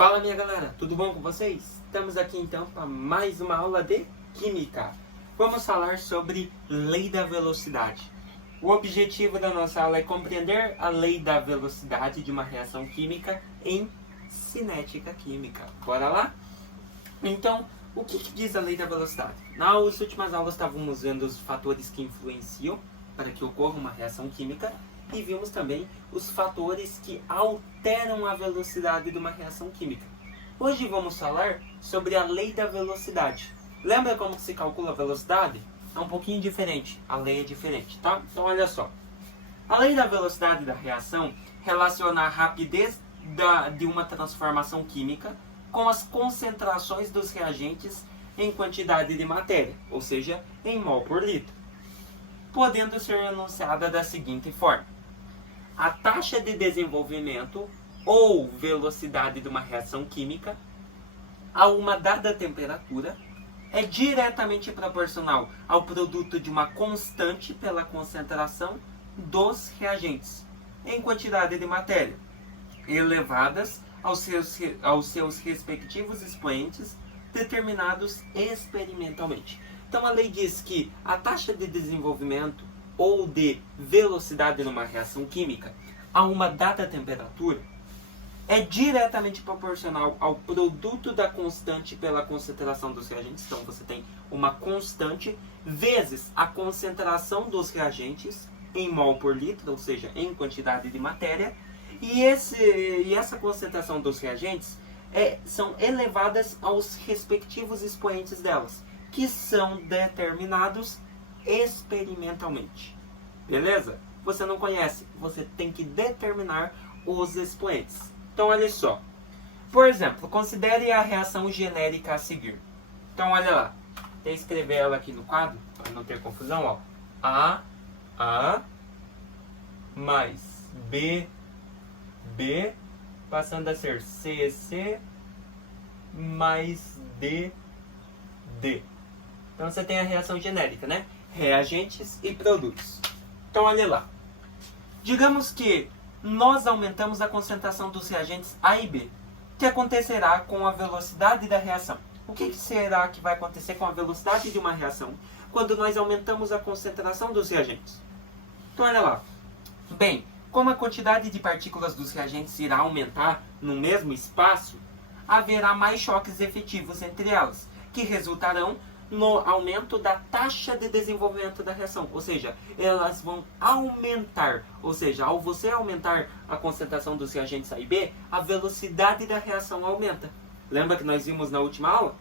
Fala minha galera, tudo bom com vocês? Estamos aqui então para mais uma aula de Química. Vamos falar sobre lei da velocidade. O objetivo da nossa aula é compreender a lei da velocidade de uma reação química em cinética química. Bora lá? Então, o que diz a lei da velocidade? Nas últimas aulas estávamos vendo os fatores que influenciam para que ocorra uma reação química e vimos também os fatores que alteram a velocidade de uma reação química. Hoje vamos falar sobre a lei da velocidade. Lembra como se calcula a velocidade? É um pouquinho diferente, a lei é diferente, tá? Então olha só. A lei da velocidade da reação relaciona a rapidez de uma transformação química com as concentrações dos reagentes em quantidade de matéria, ou seja, em mol por litro, podendo ser enunciada da seguinte forma: a taxa de desenvolvimento ou velocidade de uma reação química a uma dada temperatura é diretamente proporcional ao produto de uma constante pela concentração dos reagentes em quantidade de matéria, elevadas aos seus respectivos expoentes determinados experimentalmente. Então a lei diz que a taxa de desenvolvimento ou de velocidade numa reação química a uma dada temperatura é diretamente proporcional ao produto da constante pela concentração dos reagentes. Então você tem uma constante vezes a concentração dos reagentes em mol por litro, ou seja, em quantidade de matéria, e essa concentração dos reagentes são elevadas aos respectivos expoentes delas, que são determinados experimentalmente. Beleza? Você não conhece, você tem que determinar os expoentes. Então olha só. Por exemplo, considere a reação genérica a seguir. Então olha lá. Vou escrever ela aqui no quadro, para não ter confusão, ó. A mais B passando a ser CC mais D. Então você tem a reação genérica, né? Reagentes e produtos. Então olha lá. Digamos que nós aumentamos a concentração dos reagentes A e B. O que acontecerá com a velocidade da reação? O que será que vai acontecer com a velocidade de uma reação quando nós aumentamos a concentração dos reagentes? Então olha lá. Bem, como a quantidade de partículas dos reagentes irá aumentar no mesmo espaço, haverá mais choques efetivos entre elas, que resultarão no aumento da taxa de desenvolvimento da reação. Ou seja, elas vão aumentar. Ou seja, ao você aumentar a concentração dos reagentes A e B, a velocidade da reação aumenta. Lembra que nós vimos na última aula?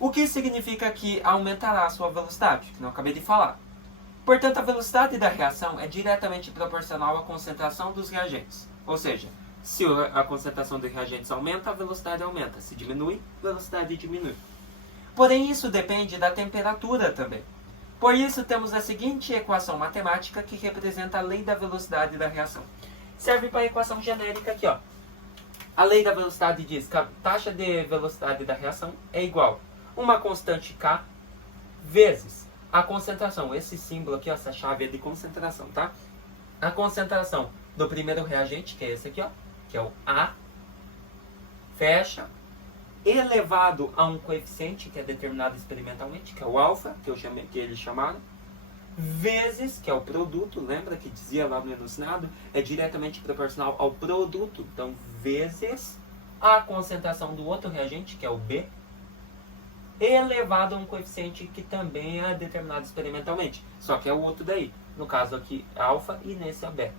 O que significa que aumentará a sua velocidade? Que não acabei de falar. Portanto, a velocidade da reação é diretamente proporcional à concentração dos reagentes. Ou seja, se a concentração de reagentes aumenta, a velocidade aumenta. Se diminui, a velocidade diminui. Porém, isso depende da temperatura também. Por isso, temos a seguinte equação matemática que representa a lei da velocidade da reação. Serve para a equação genérica aqui, ó. A lei da velocidade diz que a taxa de velocidade da reação é igual a uma constante K vezes a concentração. Esse símbolo aqui, ó, essa chave é de concentração, tá? A concentração do primeiro reagente, que é esse aqui, ó, que é o A, fecha, elevado a um coeficiente que é determinado experimentalmente, que é o alfa, que eles chamaram, vezes, que é o produto, lembra que dizia lá no enunciado, é diretamente proporcional ao produto, então vezes a concentração do outro reagente, que é o B, elevado a um coeficiente que também é determinado experimentalmente, só que é o outro daí, no caso aqui alfa e nesse é beta.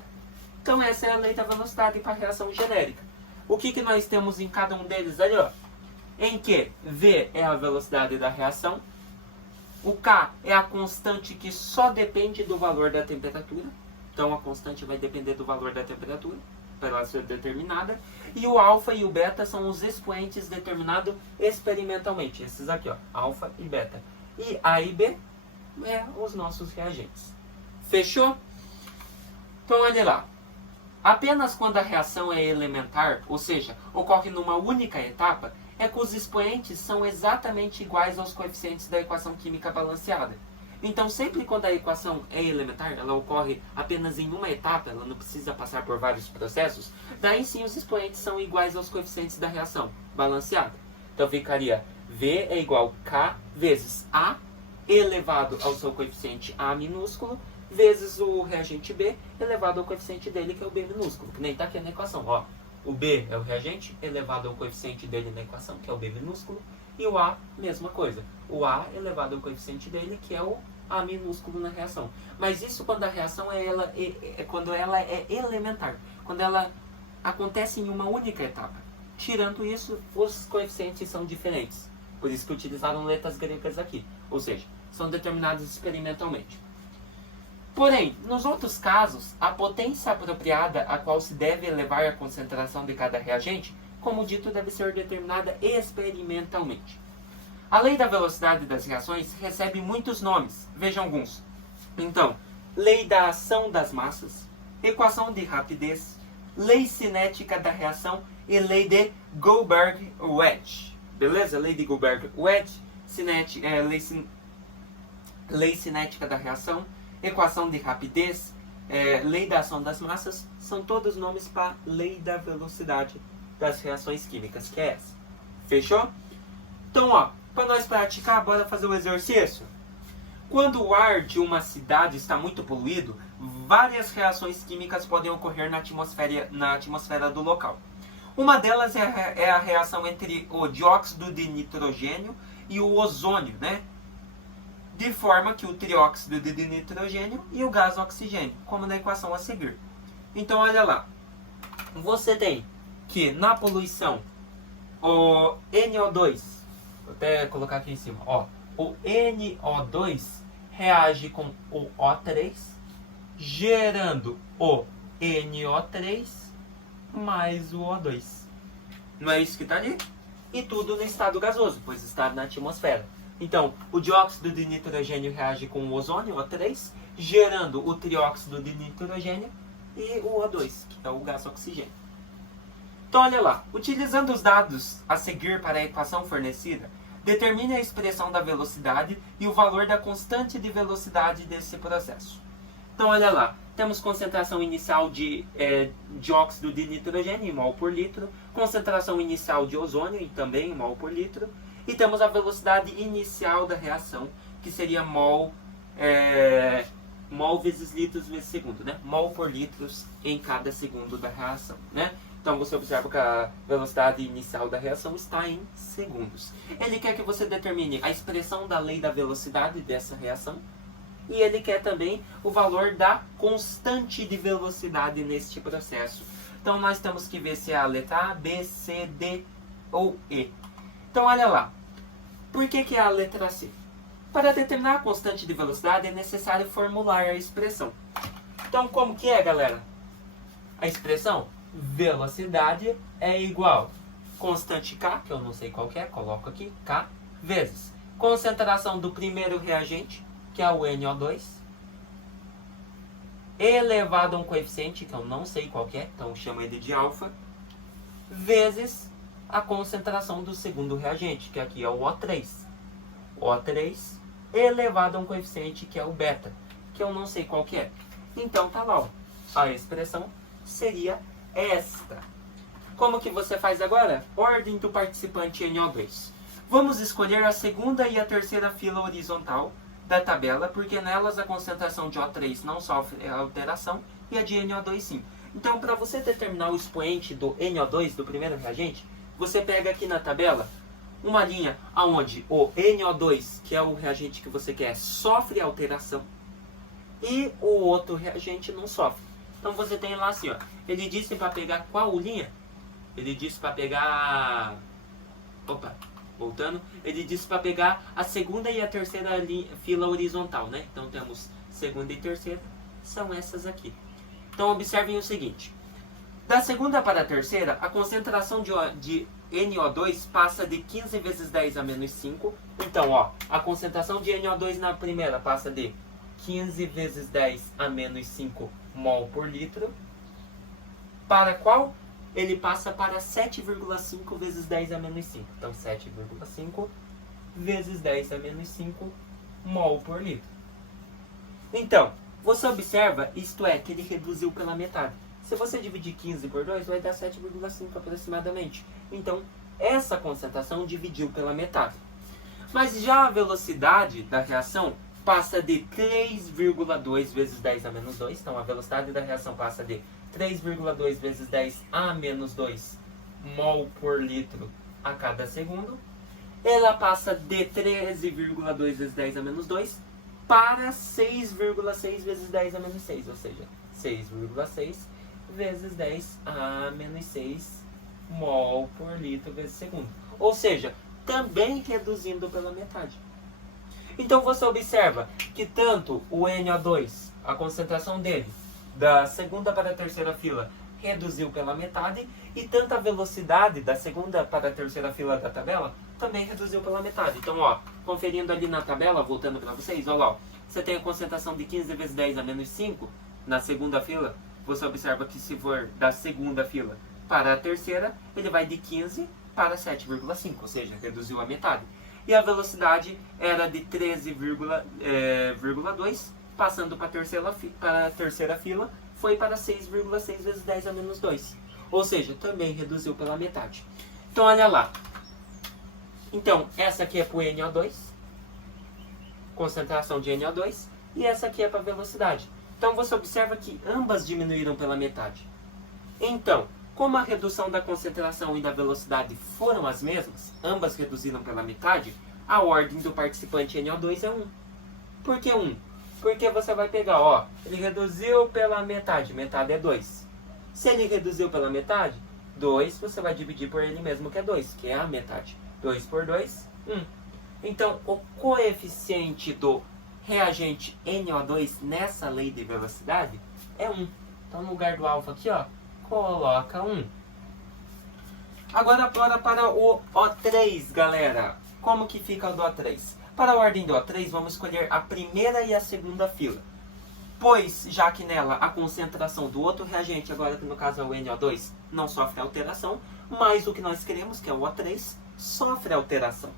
Então essa é a lei da velocidade para a reação genérica. O que nós temos em cada um deles ali, ó? Em que V é a velocidade da reação, o K é a constante que só depende do valor da temperatura, então a constante vai depender do valor da temperatura para ela ser determinada, e o alfa e o beta são os expoentes determinados experimentalmente, esses aqui, ó, alfa e beta, e A e B é os nossos reagentes. Fechou? Então olha lá. Apenas quando a reação é elementar, ou seja, ocorre numa única etapa, é que os expoentes são exatamente iguais aos coeficientes da equação química balanceada. Então, sempre quando a equação é elementar, ela ocorre apenas em uma etapa, ela não precisa passar por vários processos, daí sim os expoentes são iguais aos coeficientes da reação, balanceada. Então, ficaria V é igual a K vezes A elevado ao seu coeficiente A minúsculo, vezes o reagente B elevado ao coeficiente dele, que é o B minúsculo, que nem está aqui na equação. Ó, o B é o reagente elevado ao coeficiente dele na equação, que é o B minúsculo, e o A, mesma coisa. O A elevado ao coeficiente dele, que é o A minúsculo na reação. Mas isso quando a reação quando ela é elementar, quando ela acontece em uma única etapa. Tirando isso, os coeficientes são diferentes. Por isso que utilizaram letras gregas aqui. Ou seja, são determinados experimentalmente. Porém, nos outros casos, a potência apropriada a qual se deve elevar a concentração de cada reagente, como dito, deve ser determinada experimentalmente. A lei da velocidade das reações recebe muitos nomes. Vejam alguns. Então, lei da ação das massas, equação de rapidez, lei cinética da reação e lei de Goldberg-Wedge. Beleza? Lei de Goldberg-Wedge, lei cinética da reação, equação de rapidez, lei da ação das massas, são todos nomes para lei da velocidade das reações químicas, que é essa. Fechou? Então, ó, para nós praticar, bora fazer o exercício. Quando o ar de uma cidade está muito poluído, várias reações químicas podem ocorrer na atmosfera do local. Uma delas é a reação entre o dióxido de nitrogênio e o ozônio, né? De forma que o trióxido de nitrogênio e o gás oxigênio, como na equação a seguir. Então, olha lá. Você tem que na poluição o NO2, vou até colocar aqui em cima, ó, o NO2 reage com o O3, gerando o NO3 mais o O2. Não é isso que está ali? E tudo no estado gasoso, pois está na atmosfera. Então, o dióxido de nitrogênio reage com o ozônio, O3, gerando o trióxido de nitrogênio e o O2, que é o gás oxigênio. Então, olha lá. Utilizando os dados a seguir para a equação fornecida, determine a expressão da velocidade e o valor da constante de velocidade desse processo. Então, olha lá. Temos concentração inicial de dióxido de nitrogênio em mol por litro, concentração inicial de ozônio também em mol por litro, e temos a velocidade inicial da reação, que seria mol vezes litros vezes segundo, né? Mol por litros em cada segundo da reação, né? Então você observa que a velocidade inicial da reação está em segundos. Ele quer que você determine a expressão da lei da velocidade dessa reação, e ele quer também o valor da constante de velocidade neste processo. Então nós temos que ver se é a letra A, B, C, D ou E. Então olha lá. Por que é a letra C? Para determinar a constante de velocidade é necessário formular a expressão. Então como que é, galera? A expressão velocidade é igual constante K, que eu não sei qual que é, coloco aqui, K, vezes concentração do primeiro reagente, que é o NO2, elevado a um coeficiente, que eu não sei qual que é, então chamo ele de alfa, vezes a concentração do segundo reagente, que aqui é o O3. O3 elevado a um coeficiente, que é o beta, que eu não sei qual que é. Então tá lá, ó. A expressão seria esta. Como que você faz agora? Ordem do participante NO2. Vamos escolher a segunda e a terceira fila horizontal da tabela, porque nelas a concentração de O3 não sofre alteração e a de NO2 sim. Então, para você determinar o expoente do NO2, do primeiro reagente, você pega aqui na tabela uma linha onde o NO2, que é o reagente que você quer, sofre alteração e o outro reagente não sofre. Então você tem lá assim, ó, ele disse para pegar qual linha? Ele disse para pegar... Opa, voltando. Ele disse para pegar a segunda e a terceira fila horizontal, né? Então temos segunda e terceira, são essas aqui. Então observem o seguinte. Da segunda para a terceira, a concentração de NO2 passa de 15 vezes 10 a menos 5. Então, ó, a concentração de NO2 na primeira passa de 15 vezes 10 a menos 5 mol por litro. Para qual? Ele passa para 7,5 vezes 10 a menos 5. Então, 7,5 vezes 10 a menos 5 mol por litro. Então, você observa, isto é, que ele reduziu pela metade. Se você dividir 15 por 2, vai dar 7,5 aproximadamente. Então, essa concentração dividiu pela metade. Mas já a velocidade da reação passa de 3,2 vezes 10 a menos 2. Então, a velocidade da reação passa de 3,2 vezes 10 a menos 2 mol por litro a cada segundo. Ela passa de 13,2 vezes 10 a menos 2 para 6,6 vezes 10 a menos 6. Ou seja, 6,6 vezes 10 a menos 6 mol por litro vezes segundo. Ou seja, também reduzindo pela metade. Então você observa que tanto o NO2, a concentração dele, da segunda para a terceira fila, reduziu pela metade, e tanto a velocidade da segunda para a terceira fila da tabela também reduziu pela metade. Então, ó, conferindo ali na tabela, voltando para vocês, olha lá, ó, você tem a concentração de 15 vezes 10 a menos 5 na segunda fila. Você observa que se for da segunda fila para a terceira, ele vai de 15 para 7,5, ou seja, reduziu a metade. E a velocidade era de 13,2, passando para a terceira fila, foi para 6,6 vezes 10 a menos 2. Ou seja, também reduziu pela metade. Então, olha lá. Então, essa aqui é para o NO2, concentração de NO2, e essa aqui é para a velocidade. Então, você observa que ambas diminuíram pela metade. Então, como a redução da concentração e da velocidade foram as mesmas, ambas reduziram pela metade, a ordem do participante NO2 é 1. Por que 1? Porque você vai pegar, ó, ele reduziu pela metade, metade é 2. Se ele reduziu pela metade, 2 você vai dividir por ele mesmo, que é 2, que é a metade. 2 por 2, 1. Então, o coeficiente do reagente NO2 nessa lei de velocidade é 1. Então, no lugar do alfa aqui, ó, coloca 1. Agora, bora para o O3, galera. Como que fica o do O3? Para a ordem do O3, vamos escolher a primeira e a segunda fila. Pois, já que nela a concentração do outro reagente, agora que no caso é o NO2, não sofre alteração, mas o que nós queremos, que é o O3, sofre alteração.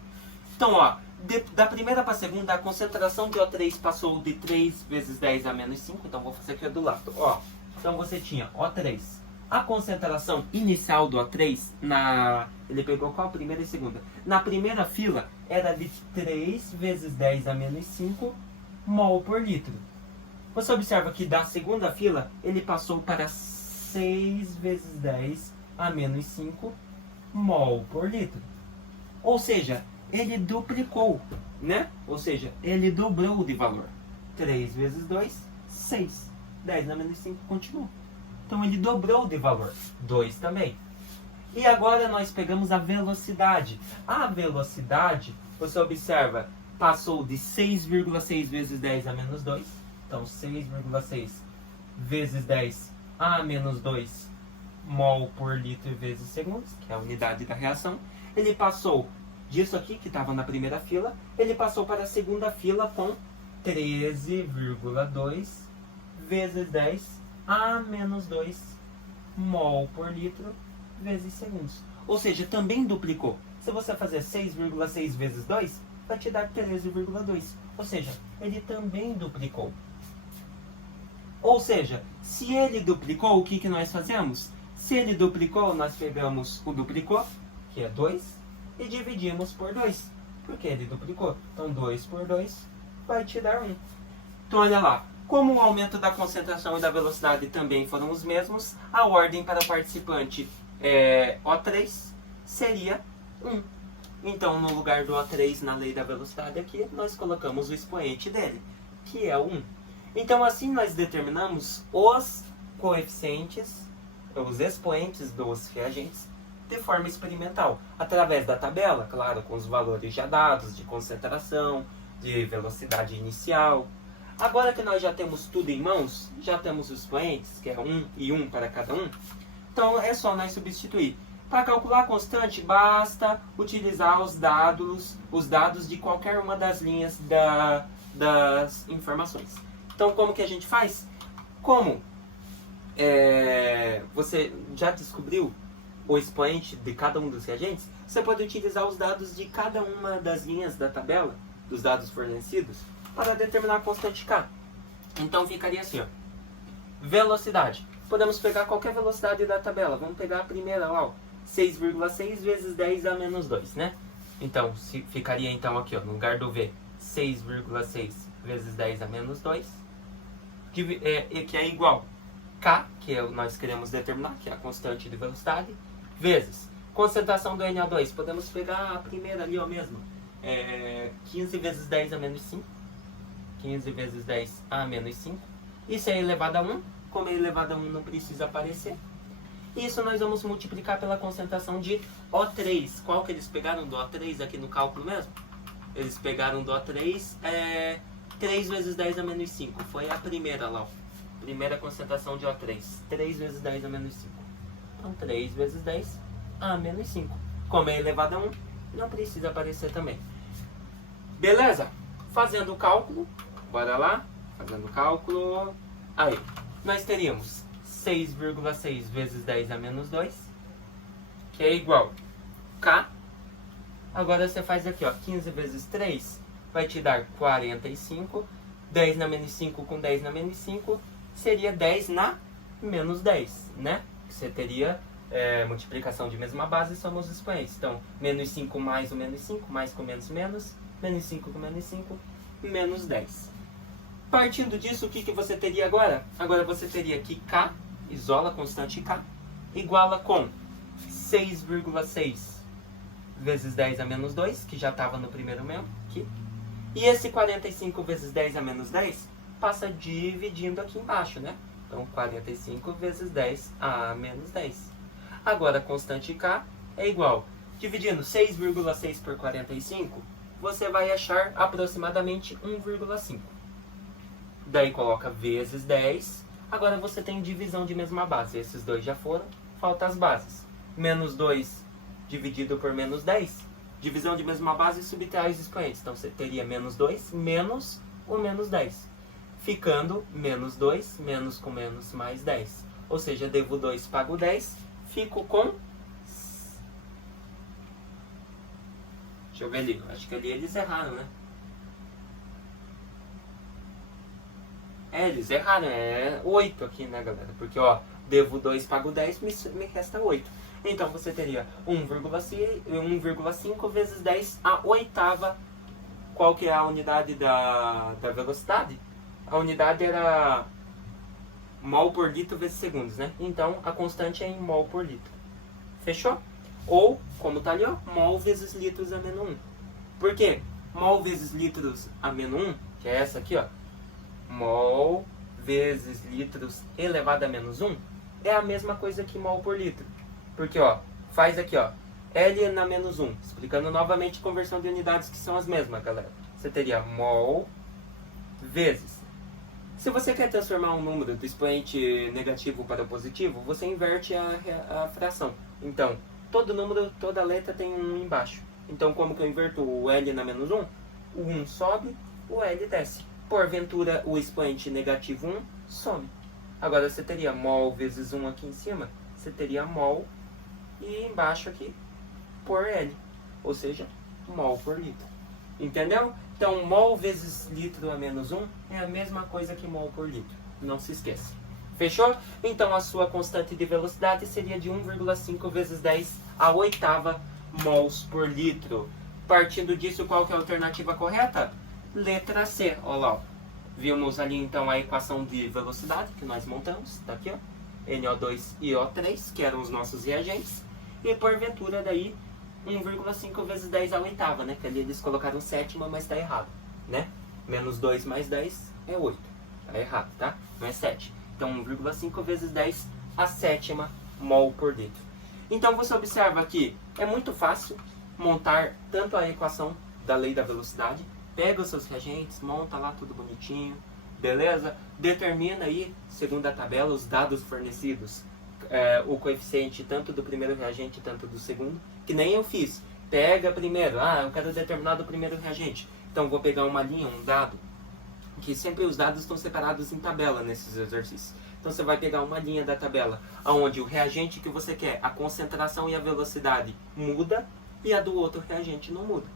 Então, ó, da primeira para a segunda, a concentração de O3 passou de 3 vezes 10 a menos 5, então vou fazer aqui do lado. Ó, então você tinha O3. A concentração inicial do O3, ele pegou qual? Primeira e segunda. Na primeira fila, era de 3 vezes 10 a menos 5 mol por litro. Você observa que da segunda fila, ele passou para 6 vezes 10 a menos 5 mol por litro. Ou seja, ele duplicou, né? Ou seja, ele dobrou de valor. 3 vezes 2, 6. 10 a menos 5 continua. Então ele dobrou de valor. 2 também. E agora nós pegamos a velocidade. A velocidade, você observa, passou de 6,6 vezes 10 a menos 2. Então 6,6 vezes 10 a menos 2 mol por litro vezes segundos, que é a unidade da reação. Ele passou disso aqui, que estava na primeira fila, ele passou para a segunda fila com 13,2 vezes 10 a menos 2 mol por litro vezes segundos. Ou seja, também duplicou. Se você fazer 6,6 vezes 2, vai te dar 13,2. Ou seja, ele também duplicou. Ou seja, se ele duplicou, o que nós fazemos? Se ele duplicou, nós pegamos o duplicou, que é 2, e dividimos por 2. Porque ele duplicou. Então 2 por 2 vai te dar 1. Então olha lá. Como o aumento da concentração e da velocidade também foram os mesmos, a ordem para o participante O3 seria 1. Então, no lugar do O3 na lei da velocidade aqui, nós colocamos o expoente dele, que é o 1. Então, assim nós determinamos os coeficientes, os expoentes dos reagentes, de forma experimental, através da tabela, claro, com os valores já dados de concentração, de velocidade inicial. Agora que nós já temos tudo em mãos, já temos os expoentes, que é 1 e 1 para cada um, então é só nós substituir. Para calcular a constante, basta utilizar os dados de qualquer uma das linhas das informações. Então, como que a gente faz? Como você já descobriu o expoente de cada um dos reagentes, você pode utilizar os dados de cada uma das linhas da tabela, dos dados fornecidos, para determinar a constante K. Então ficaria assim, ó. Velocidade. Podemos pegar qualquer velocidade da tabela. Vamos pegar a primeira lá, ó. 6,6 vezes 10 a menos 2, né? Então, ficaria então aqui, ó, no lugar do V, 6,6 vezes 10 a menos 2, que é igual K, que nós queremos determinar, que é a constante de velocidade, vezes concentração do NO2. Podemos pegar a primeira ali, ó, mesmo. 15 vezes 10 a menos 5. 15 vezes 10 a menos 5. Isso é elevado a 1. Como é elevado a 1 não precisa aparecer. Isso nós vamos multiplicar pela concentração de O3. Qual que eles pegaram do O3 aqui no cálculo mesmo? Eles pegaram do O3, 3 vezes 10 a menos 5. Foi a primeira lá, ó. Primeira concentração de O3. 3 vezes 10 a menos 5. Então 3 vezes 10 a menos 5. Como é elevado a 1, não precisa aparecer também. Beleza? Fazendo o cálculo. Bora lá. Fazendo o cálculo. Aí. Nós teríamos 6,6 vezes 10 a menos 2, que é igual K. Agora você faz aqui, ó, 15 vezes 3 vai te dar 45. 10 na menos 5 com 10 na menos 5 seria 10 na menos 10, né? Você teria multiplicação de mesma base, somos expoentes. Então, menos 5 mais o menos 5, mais com menos, menos 5 com menos 5, menos 10. Partindo disso, o que você teria agora? Agora você teria que K, isola a constante K, iguala com 6,6 vezes 10 a menos 2, que já estava no primeiro membro, aqui. E esse 45 vezes 10 a menos 10 passa dividindo aqui embaixo, né? Então, 45 vezes 10 a menos 10. Agora, a constante K é igual, dividindo 6,6 por 45, você vai achar aproximadamente 1,5. Daí coloca vezes 10. Agora você tem divisão de mesma base. Esses dois já foram. Falta as bases. Menos 2 dividido por menos 10. Divisão de mesma base subtrai os expoentes. Então você teria menos 2 menos o menos 10. Ficando menos 2, menos com menos, mais 10. Ou seja, devo 2, pago 10. Fico com... Deixa eu ver ali. Acho que ali eles erraram, né? Eles erraram, 8 aqui, né, galera? Porque, ó, devo 2, pago 10, me resta 8. Então, você teria 1,5 vezes 10 a oitava. Qual que é a unidade da velocidade? A unidade era mol por litro vezes segundos, né? Então, a constante é em mol por litro. Fechou? Ou, como tá ali, ó, mol vezes litros a menos 1. Por quê? Mol vezes litros a menos 1, que é essa aqui, ó. Mol vezes litros elevado a menos 1 é a mesma coisa que mol por litro. Porque, ó, faz aqui, ó, L na menos 1. Explicando novamente conversão de unidades que são as mesmas, galera. Você teria mol vezes. Se você quer transformar um número do expoente negativo para o positivo, você inverte a fração. Então, todo número, toda letra tem um 1 embaixo. Então, como que eu inverto o L na menos 1? O 1 sobe, o L desce. Porventura, o expoente negativo 1 some. Agora, você teria mol vezes 1 aqui em cima. Você teria mol e embaixo aqui por L. Ou seja, mol por litro. Entendeu? Então, mol vezes litro a menos 1 é a mesma coisa que mol por litro. Não se esqueça. Fechou? Então, a sua constante de velocidade seria de 1,5 vezes 10 a oitava mols por litro. Partindo disso, qual que é a alternativa correta? Letra C, olha lá, ó. Vimos ali então a equação de velocidade que nós montamos, tá aqui, ó, NO2 e O3, que eram os nossos reagentes, e porventura daí 1,5 vezes 10 a oitava, né, que ali eles colocaram sétima, mas tá errado, né, menos 2 mais 10 é 8, tá errado, tá, não é 7, então 1,5 vezes 10 a sétima mol por litro. Então você observa que é muito fácil montar tanto a equação da lei da velocidade. Pega os seus reagentes, monta lá tudo bonitinho, beleza? Determina aí, segundo a tabela, os dados fornecidos, o coeficiente tanto do primeiro reagente tanto do segundo, que nem eu fiz. Pega primeiro, eu quero determinar do primeiro reagente, então vou pegar uma linha, um dado, que sempre os dados estão separados em tabela nesses exercícios. Então você vai pegar uma linha da tabela, onde o reagente que você quer, a concentração e a velocidade muda, e a do outro reagente não muda.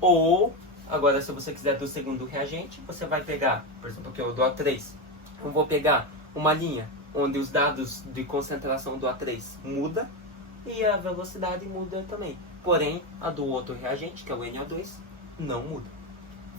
Ou Agora, se você quiser do segundo reagente, você vai pegar, por exemplo, aqui o do O3. Eu vou pegar uma linha onde os dados de concentração do O3 muda e a velocidade muda também. Porém, a do outro reagente, que é o NO2, não muda.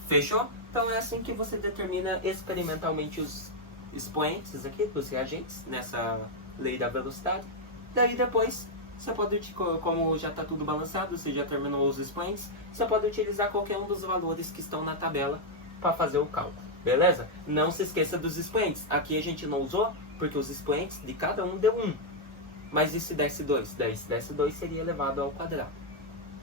Fechou? Então é assim que você determina experimentalmente os expoentes aqui dos reagentes, nessa lei da velocidade. Daí depois, você pode, como já está tudo balançado, você já terminou os expoentes, você pode utilizar qualquer um dos valores que estão na tabela para fazer o cálculo. Beleza? Não se esqueça dos expoentes. Aqui a gente não usou, porque os expoentes de cada um deu 1. Mas e se desse 2? Daí se desse 2 seria elevado ao quadrado.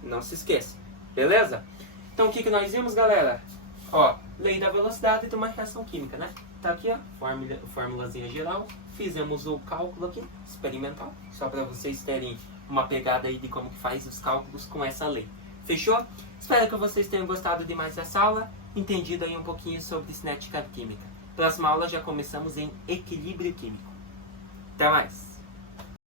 Não se esqueça. Beleza? Então o que nós vimos, galera? Ó, lei da velocidade de uma reação química, né? Tá aqui, ó, formulazinha geral. Fizemos o cálculo aqui, experimental, só para vocês terem uma pegada aí de como que faz os cálculos com essa lei. Fechou? Espero que vocês tenham gostado de mais essa aula, entendido aí um pouquinho sobre cinética química. Próxima aula já começamos em equilíbrio químico. Até mais!